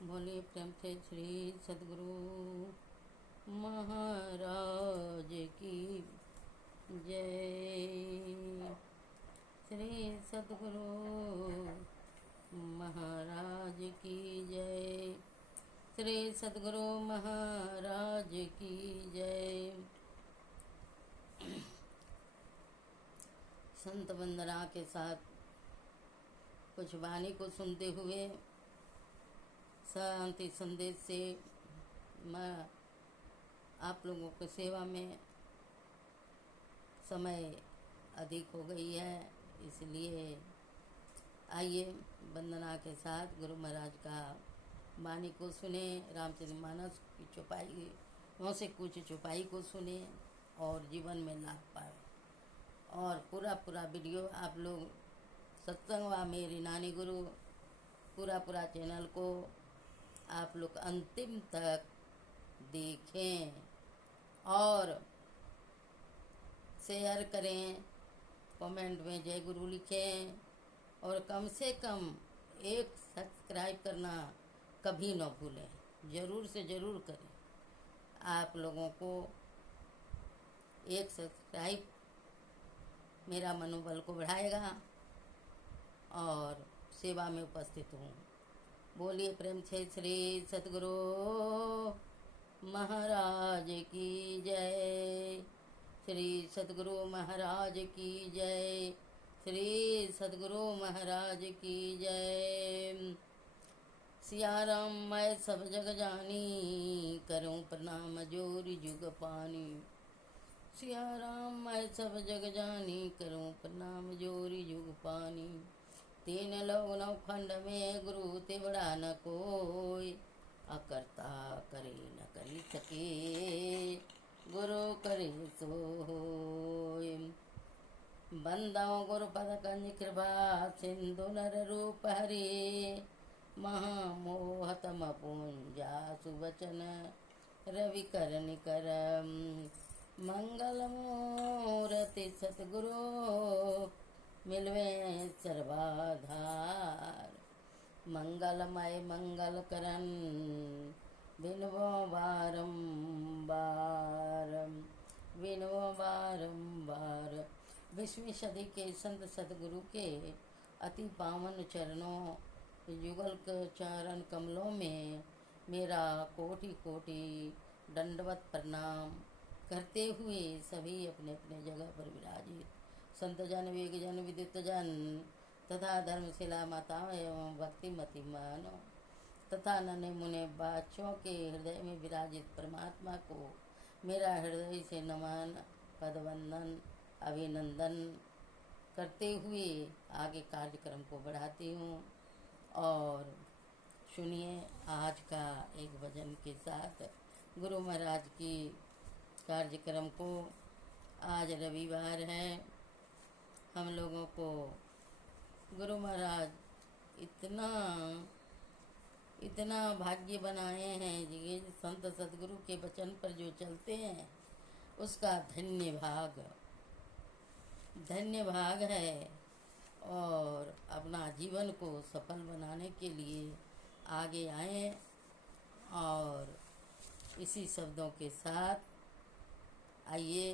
बोलिए प्रेम से श्री सद्गुरु महाराज की जय। श्री सद्गुरु महाराज की जय। श्री सद्गुरु महाराज की जय। संत वंदना के साथ कुछ वाणी को सुनते हुए शांति संदेश से मैं आप लोगों की सेवा में समय अधिक हो गई है, इसलिए आइए वंदना के साथ गुरु महाराज का वाणी को सुने, रामचरितमानस की चौपाई वहाँ से कुछ चौपाई को सुने और जीवन में लाभ पाए। और पूरा वीडियो आप लोग सत्संग व मेरी नानी गुरु पूरा चैनल को आप लोग अंतिम तक देखें और शेयर करें, कमेंट में जय गुरु लिखें और कम से कम एक सब्सक्राइब करना कभी न भूलें, ज़रूर से ज़रूर करें। आप लोगों को एक सब्सक्राइब मेरा मनोबल को बढ़ाएगा और सेवा में उपस्थित हूँ। बोलिए प्रेम से श्री सद्गुरु महाराज की जय। श्री सद्गुरु महाराज की जय। श्री सद्गुरु महाराज की जय। सिया राम मैं सब जग जानी, करूं प्रणाम जोरी जुग पानी। सिया राम मैं सब जग जानी, करूं प्रणाम जोरी जुग पानी। तीन लोग नौ खंड में गुरु ते बड़ा न कोई, अकर्ता करे न करी सके, गुरु करे सोय। बंदाओ गुरु पद कंज कृपा, सिंधु नर रूप हरे। महामोहतम पूंजा सुवचन, रवि कर निकर। मंगल मूर्ति सतगुरु, मिलवे सर्वाधार। मंगलमय मंगल करन, विनवो बारंबार। विनवो बारंबार। 20वीं सदी के संत सतगुरु के अति पावन चरणों युगल चरण कमलों में मेरा कोटि कोटि दंडवत प्रणाम करते हुए सभी अपने अपने जगह पर विराजित संत जन, वेग जन, विदित जन तथा धर्मशिला माताओं एवं भक्तिमती मानव तथा नन्हे मुने बच्चों के हृदय में विराजित परमात्मा को मेरा हृदय से नमन, पदवंदन, अभिनंदन करते हुए आगे कार्यक्रम को बढ़ाती हूँ। और सुनिए आज का एक भजन के साथ गुरु महाराज की कार्यक्रम को। आज रविवार है। हम लोगों को गुरु महाराज इतना भाग्य बनाए हैं, ये संत सद्गुरु के वचन पर जो चलते हैं उसका धन्य भाग है। और अपना जीवन को सफल बनाने के लिए आगे आए। और इसी शब्दों के साथ आइए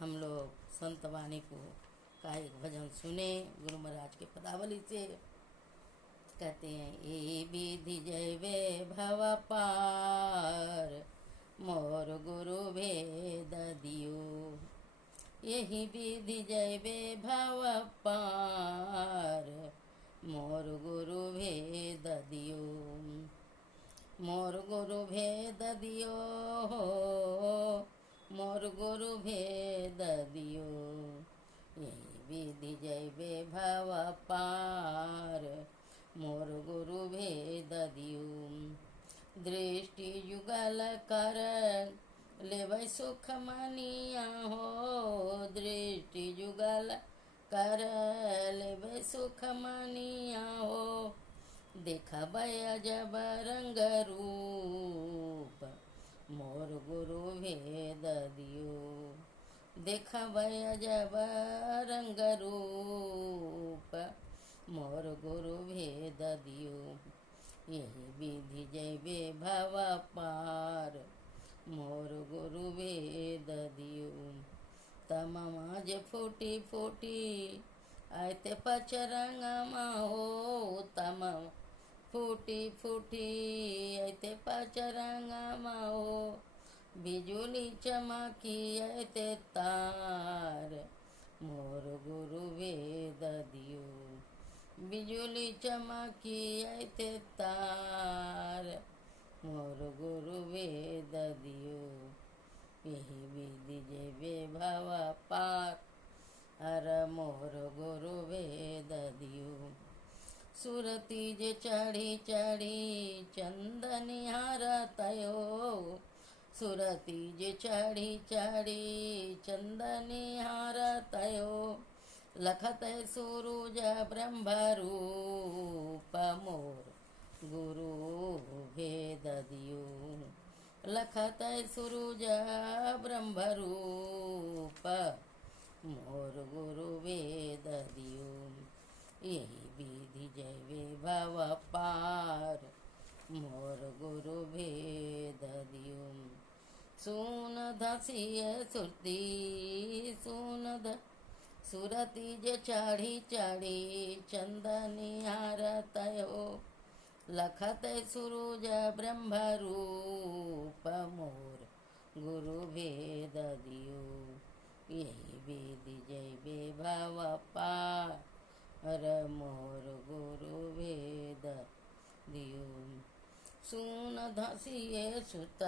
हम लोग संत वाणी को का एक भजन सुने। गुरु महाराज के पदावली से कहते हैं, ए विधि जय वे भव पार, मोर गुरु भेद दियो। यही विधि जय वे भव पार, मोर गुरु भेद दियो। मोर गुरु भेद दियो, मोर गुरु भेद दियो। यही विधि जय वे भव पार, मोर गुरु भेद दियो। दृष्टि युगल कर, लेवै सुख मानिया हो। दृष्टि युगल कर, लेवै सुख मानिया हो। देखबै अजब रंग रूप, मोर गुरु भेद दियो। देखबै अजब रंग रूप, मोर गुरु भेद दियो। यही विधि जैबे भव पार मोर गुरु वेद दियो तम माज फूटी फूटी आयते पचरंग हो तम फूटी फूटी आयते पचरंग हो बिजुली चमकी आयते तार मोर गुरु वेद दियो बिजुली चमकी आयते तार मोर गुरु वेद दियो यही विधि जेबे भव पार हर मोर गुरु वेद दियो सुरती जे चढ़ी चढ़ी चंदनिहार तयो सुरती जे चढ़ी चढ़ी चंदनिहार तयो लखत सूरुज ब्रह्मरूप मोर गुरु भेद दियो लखत सूरुज ब्रह्मरूप मोर गुरु वेद दियो यही विधि जैवे भव पार मोर गुरु भेद दियो सुन धसिय सुरती सुन सुरती जे चढ़ी चढ़ी चंदनिहार तयो लखत सूरुज ब्रह्मरूप मोर गुरु भेद दियो यही विधि जैबे भव पार मोर गुरु भेद दियो सुन धसिए सुत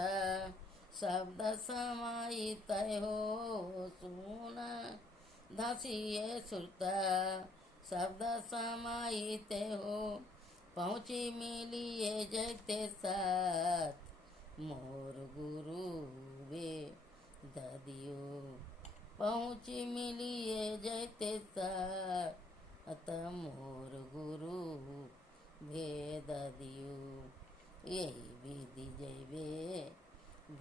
शब्द समाहित हो सुन धसिए सुत शब्द समाहित हो पहुँची मिलिए जैते साथ मोर गुरु वेद दियो पहुँची मिलिए जैते साथ अत मोर गुरु भेद दियो यही विधि जैबे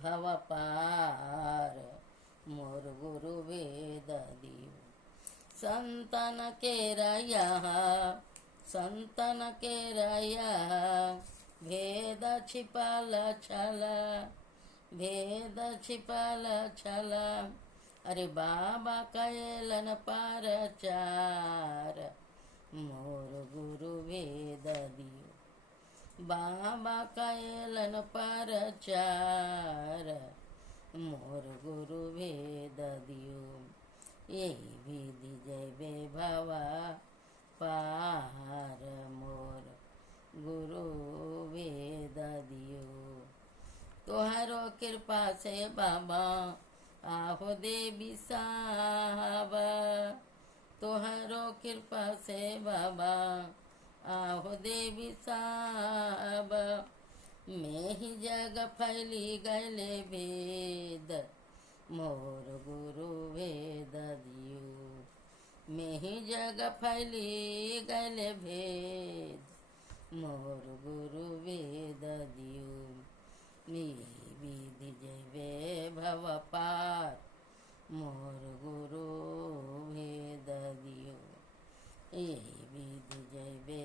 भव पार मोर गुरु वेद दियो संतन के रया संतन के रया भेद छिपल छला भेद छिपल छला अरे बाबा कैलन पार चार मोर गुरु वेद दियो बाबा कैलन पार चार मोर गुरु वेद दियो यही विधि जैबे भवा पार मोर गुरु वेद दियो तोहरो कृपा से बाबा आहो देवी साहब तोहरो कृपा से बाबा आहो देवी साहब मैं ही जग फैली गले वेद मोर गुरु वेद दियो मैं ही जग फैली गले भेद मोर गुरु वेद दियो विधि जैबे भव पार मोर गुरु भेद दियो यही विधि जैबे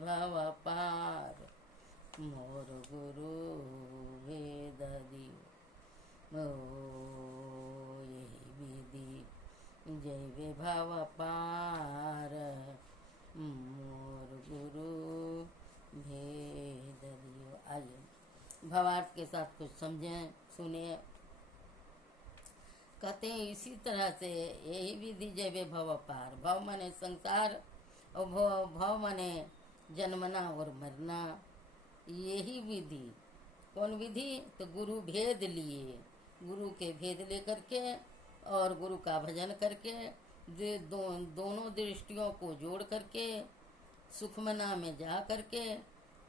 भव पार मोर गुरु भेद दियो यही विधि जैबे भव पार मोर गुरु भेद दियो। आइए भावार्थ के साथ कुछ समझें सुनिए। कहते हैं इसी तरह से यही विधि जैबे भव पार भव माने संसार और भव माने जन्मना और मरना। यही विधि कौन विधि तो गुरु भेद लिए गुरु के भेद लेकर के और गुरु का भजन करके दोनों दृष्टियों को जोड़ करके सुखमना में जा करके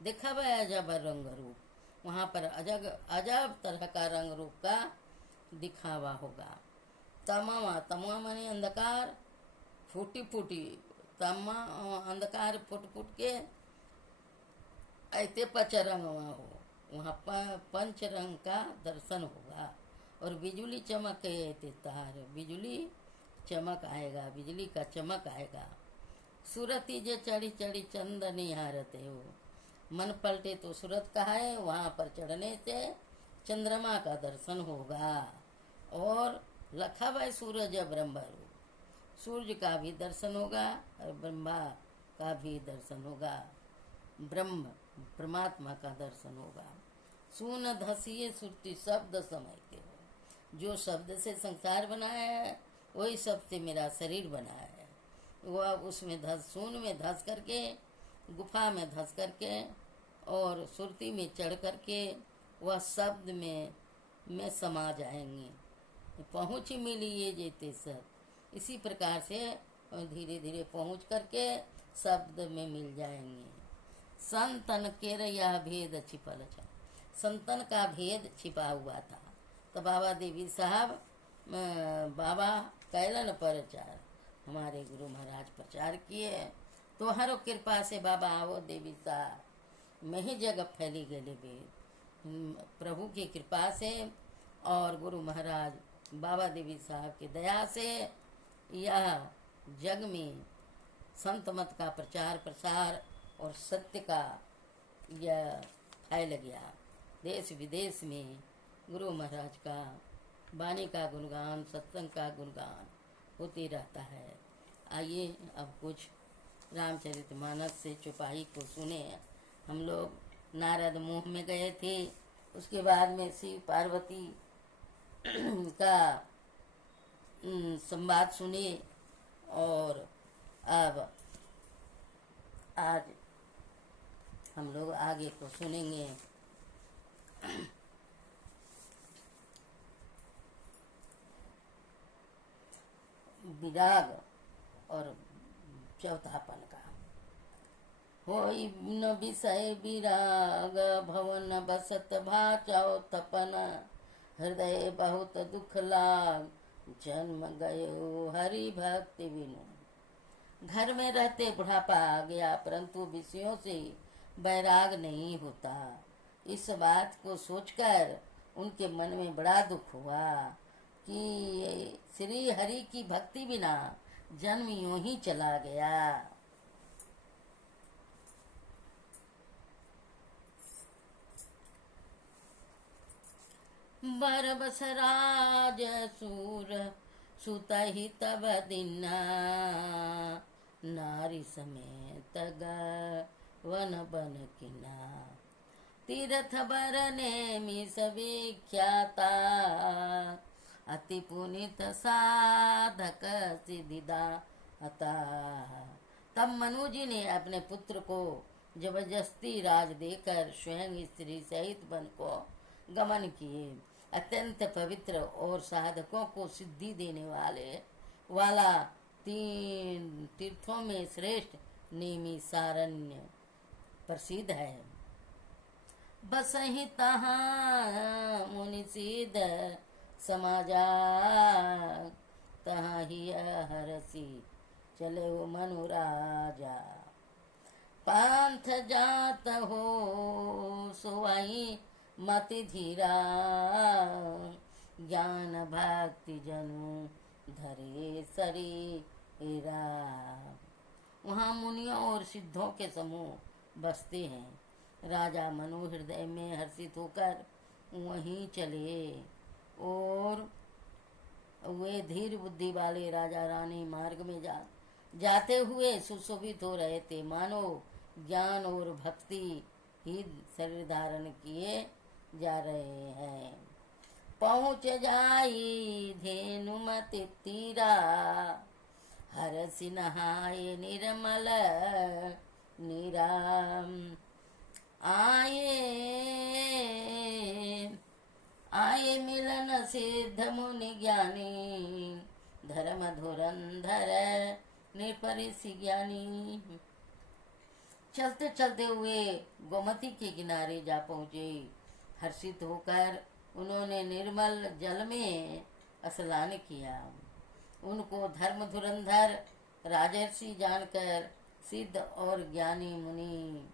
देखा भाई अजब रंग रूप वहाँ पर अजब तरह का रंग रूप का दिखावा होगा। तमवा माने अंधकार फूटी फूटी तमा अंधकार फुट फुट के ऐते पचरंग हो वहाँ पंच रंग का दर्शन होगा और बिजली चमक ऐते तार बिजली चमक आएगा बिजली का चमक आएगा। सुरती जे चढ़ी चढ़ी चंद निहारते हो मन पलटे तो सूरत कहाए, वहाँ पर चढ़ने से चंद्रमा का दर्शन होगा। और लखा भाई सूरज ब्रह्म रूप, सूर्य का भी दर्शन होगा और ब्रह्मा का भी दर्शन होगा, ब्रह्म परमात्मा का दर्शन होगा। सुन धसिए सुरती शब्द समझते हो, जो शब्द से संसार बनाया है वही शब्द से मेरा शरीर बनाया है। वह उसमें धस, सून में धस करके, गुफा में धस करके और सुरती में चढ़ करके वह शब्द में समा जाएंगे। पहुँच मिली ये जेते सब, इसी प्रकार से धीरे धीरे पहुँच करके शब्द में मिल जाएंगे। संतन के यह भेद छिपल था, संतन का भेद छिपा हुआ था। तो बाबा देवी साहब, बाबा कैलन प्रचार, हमारे गुरु महाराज प्रचार किए। तो हर कृपा से बाबा आवो देवी साहब में ही जगह फैली गए वेद, प्रभु की कृपा से और गुरु महाराज बाबा देवी साहब की दया से यह जग में संत मत का प्रचार प्रसार और सत्य का यह फैल गया। देश विदेश में गुरु महाराज का वाणी का गुणगान, सत्संग का गुणगान होते रहता है। आइए अब कुछ रामचरितमानस से चौपाई को सुने। हम लोग नारद मुंह में गए थे, उसके बाद में शिव पार्वती का संवाद सुने और अब आज हम लोग आगे को सुनेंगे। विराग और चौथापन का। होई न विषय विराग, भवन बसत भा चौथपन, हृदय बहुत दुख लाग, जन्म गयो हरि भक्ति बिनु। घर में रहते बुढ़ापा आ गया, परंतु विषयों से बैराग नहीं होता। इस बात को सोचकर उनके मन में बड़ा दुख हुआ कि श्री हरि की भक्ति बिना जन्म यूं ही चला गया। बरबस राज सूर सुत ही तब दिना, नारी समेत वन बन किना। तीर्थ बरने मी सविख्याता, अति पुनित साधक सिद्धिदाता। तब मनु जी ने अपने पुत्र को जबरदस्ती राज देकर स्वयं स्त्री सहित वन को गमन किए। अत्यंत पवित्र और साधकों को सिद्धि देने वाला तीन तीर्थों में श्रेष्ठ नैमिषारण्य प्रसिद्ध है। बसहि तहाँ मुनि सिद्ध समाजा, तहाँ ही हरसी चले मनु राजा। पंथ जात हो सोई मति धीरा, ज्ञान भक्ति जनु धरे शरीरा। वहाँ मुनियों और सिद्धों के समूह बसते हैं। राजा मनु हृदय में हर्षित होकर वहीं चले और वे धीर बुद्धि वाले राजा रानी मार्ग में जाते हुए सुशोभित हो रहे थे, मानो ज्ञान और भक्ति ही शरीर धारण किए जा रहे हैं। पहुँच जाई धेनुमति तीरा, हरसि नहाए निर्मल निराम। आए मिलन सिद्ध मुनि ज्ञानी, धर्म धुरंधर निर्परिसि ज्ञानी। चलते चलते हुए गोमती के किनारे जा पहुँचे। हर्षित होकर उन्होंने निर्मल जल में स्नान किया। उनको धर्म धुरंधर राजर्षि जानकर सिद्ध और ज्ञानी मुनि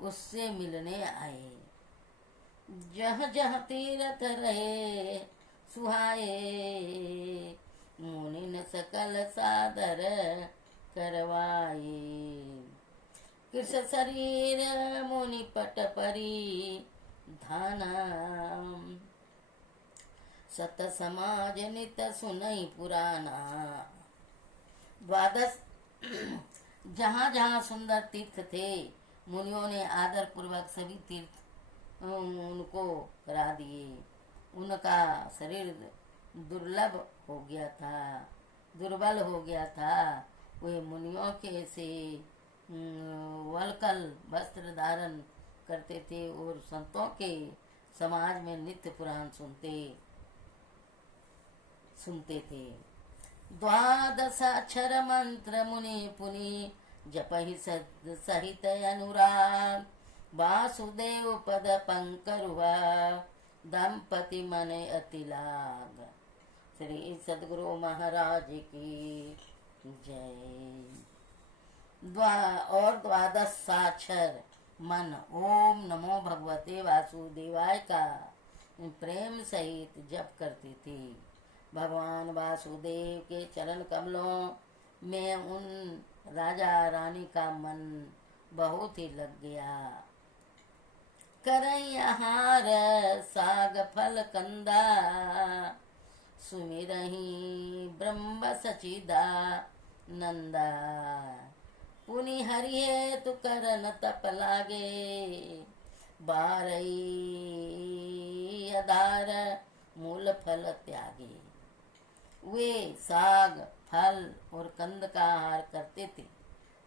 उससे मिलने आए। जह जह तीरथ रहे सुहाए, मुनि न सकल सादर करवाए। कृष शरीर मुनि पट परी धाना, सत समाज नित सुनई पुराना। द्वादश जहाँ जहाँ सुंदर तीर्थ थे, मुनियों ने आदर पूर्वक सभी तीर्थ उनको करा दिए। उनका शरीर दुर्लभ हो गया था, दुर्बल हो गया था। वे मुनियों के से वलकल वस्त्र धारण करते थे और संतों के समाज में नित्य पुराण सुनते थे। द्वादशाक्षर मंत्र मुनि पुनि जपहि सहित अनुराग, वासुदेव पद पंकरुआ दंपति मन अति लाग। श्री सद्गुरु महाराज की जय। और द्वादश साक्षर मन ओम नमो भगवते वासुदेवाय का प्रेम सहित जप करते थे। भगवान वासुदेव के चरण कमलों में उन राजा रानी का मन बहुत ही लग गया। करई आहार साग फल कंदा, सुमिरहि ब्रह्म सचिदा नंदा। पुनि हरिये तु करन तप लागे, बारई आधार मूल फल त्यागे। वे साग फल और कंद का आहार करते थे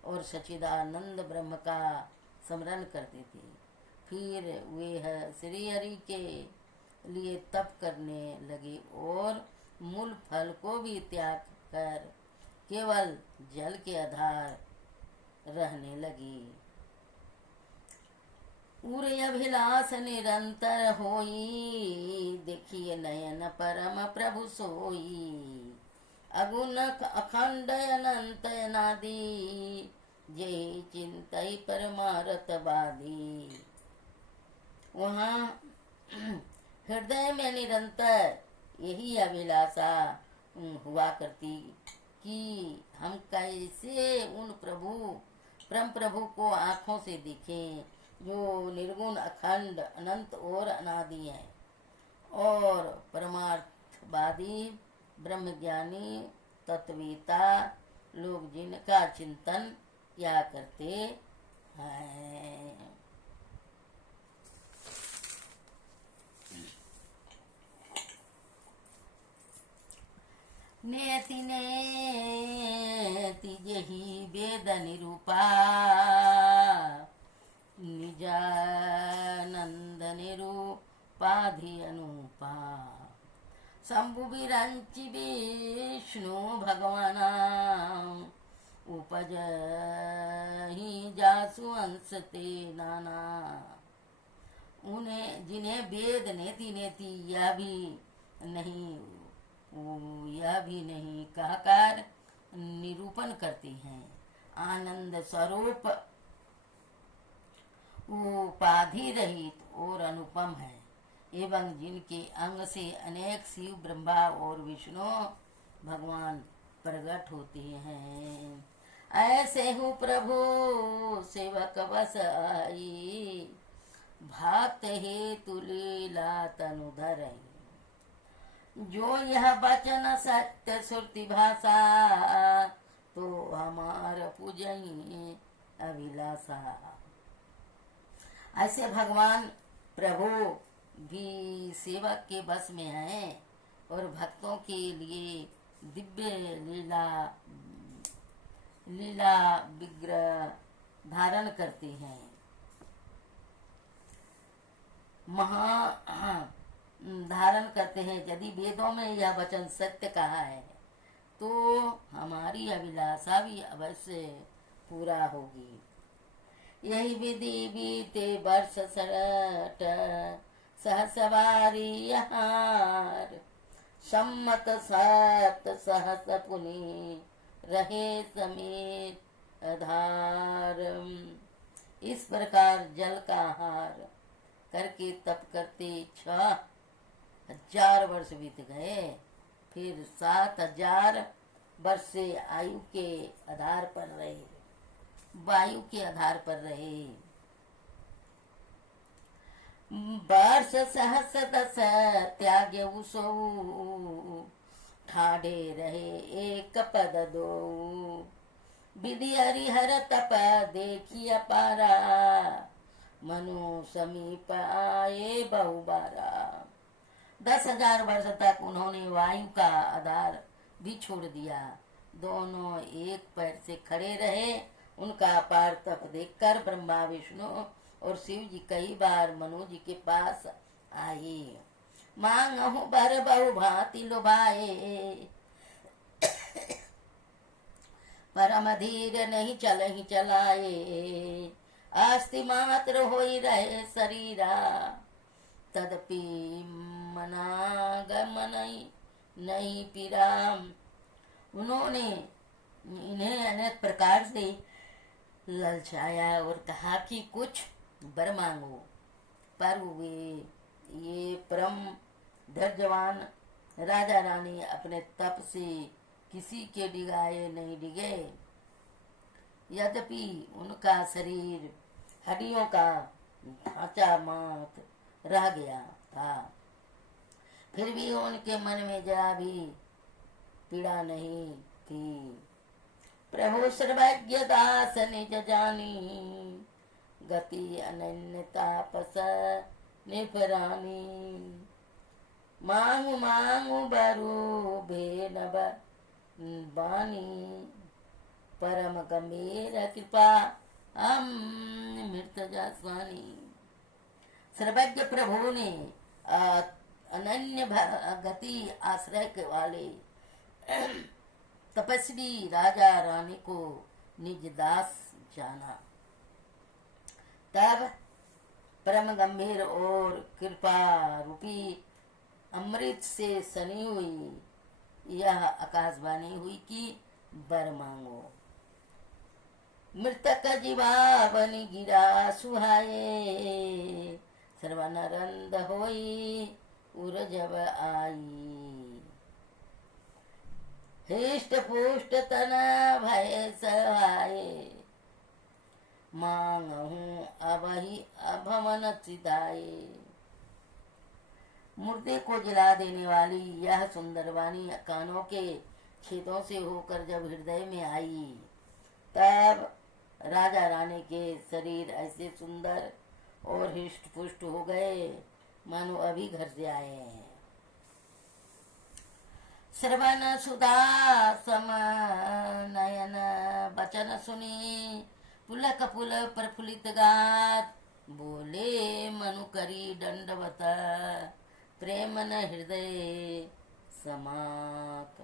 और सच्चिदानंद ब्रह्म का स्मरण करते थे। फिर वे श्री हरि के लिए तप करने लगे और मूल फल को भी त्याग कर केवल जल के आधार रहने लगी। उर अभिलाष निरंतर होई, देखिए नयन परम प्रभु सोई। अगुन अखंड अनंत अनादि, जय चिंतई परमारथ बादी। वहाँ हृदय में निरंतर यही अभिलाषा हुआ करती कि हम कैसे उन परम प्रभु को आँखों से देखें जो निर्गुण अखंड अनंत और अनादि हैं और परमार्थवादी ब्रह्मज्ञानी तत्ववेता लोग जिनका चिंतन किया करते हैं। नेति नेति यही वेद निरूपा, निजानंद निरूपाधि अनुपा। शंभु विरंचि विष्णु भगवाना, उपज ही जासु अंश ते नाना। उन्हें जिन्हें वेद नेति नेति यह भी नहीं कहकर निरूपण करते हैं। आनंद स्वरूप उपाधि रहित और अनुपम है एवं जिनके अंग से अनेक शिव ब्रह्मा और विष्णु भगवान प्रकट होते हैं। ऐसे हूँ प्रभु सेवक बस आई, भक्त हेतु लीला तनु धरई। जो यह वचन सत्य श्रुति भाषा, तो हमार पूजई अभिलाषा। ऐसे भगवान प्रभु भी सेवक के बस में हैं और भक्तों के लिए दिव्य लीला विग्रह धारण करते हैं। धारण करते हैं। यदि वेदों में यह वचन सत्य कहा है तो हमारी अभिलाषा भी अवश्य पूरा होगी। यही विधि बीते वर्ष सरट, सहसवारी यहार। सम्मत सात सहस पुनि, रहे समेत आधार। इस प्रकार जल का आहार करके तप करते 6000 वर्ष बीत गए। फिर 7000 वर्ष से आयु के आधार पर रहे। वायु के आधार पर रहे। वर्ष सहस्र दस त्याग्य उसो, ठाढ़े रहे एक पद दो। विधि हरिहर तप देखी अपारा, मनु समीप आए बहुबारा। 10,000 वर्ष तक उन्होंने वायु का आधार भी छोड़ दिया। दोनों एक पैर से खड़े रहे। उनका अपार तप देखकर ब्रह्मा विष्णु और शिव जी कई बार मनु जी के पास आए। मांगहु बर बहु भांति लुभाए, परम धीर नहीं चलहि चलाए। आस्ति मात्र होई रहे शरीरा, तदपि मनागमन नहीं पीराम। उन्होंने इन्हें अनेक प्रकार से ललचाया और कहा कि कुछ वर मांगो, पर ये परम धैर्यवान राजा रानी अपने तप से किसी के डिगाए नहीं डिगे। यद्यपि उनका शरीर हड्डियों का ढांचा मात्र रह गया था, फिर भी उनके मन में जरा भी पीड़ा नहीं थी। प्रभु सर्वज्ञ दास निज जानी, गति अनन्य तापस निफरानी। मांगु मांगु बरु भेनब बानी, परम गंभीर कृपा हम मृत जास्वानी। सर्वज्ञ प्रभु ने अनन्य गति आश्रय के वाले तपस्वी राजा रानी को निज दास जाना। तब परम गंभीर और कृपा रूपी अमृत से सनी हुई यह आकाशवाणी हुई कि वर मांगो। मृतक जीवावनि गिरा सुहाए, सर्वनरंद होई उरजब आई। हृष्ट पुष्ट तन भय सहाये, मांगहूँ अबहि अभमन चिताए। मुर्दे को जला देने वाली यह सुंदर वाणी कानों के छेदों से होकर जब हृदय में आई, तब राजा रानी के शरीर ऐसे सुंदर और हृष्ट पुष्ट हो गए मानो अभी घर से आए हैं। श्रवण सुधा सम नयन बचन सुनी, पुलक पुल प्रफुल्लित गात, बोले मनु करी दंडवत, प्रेम न हृदय समात।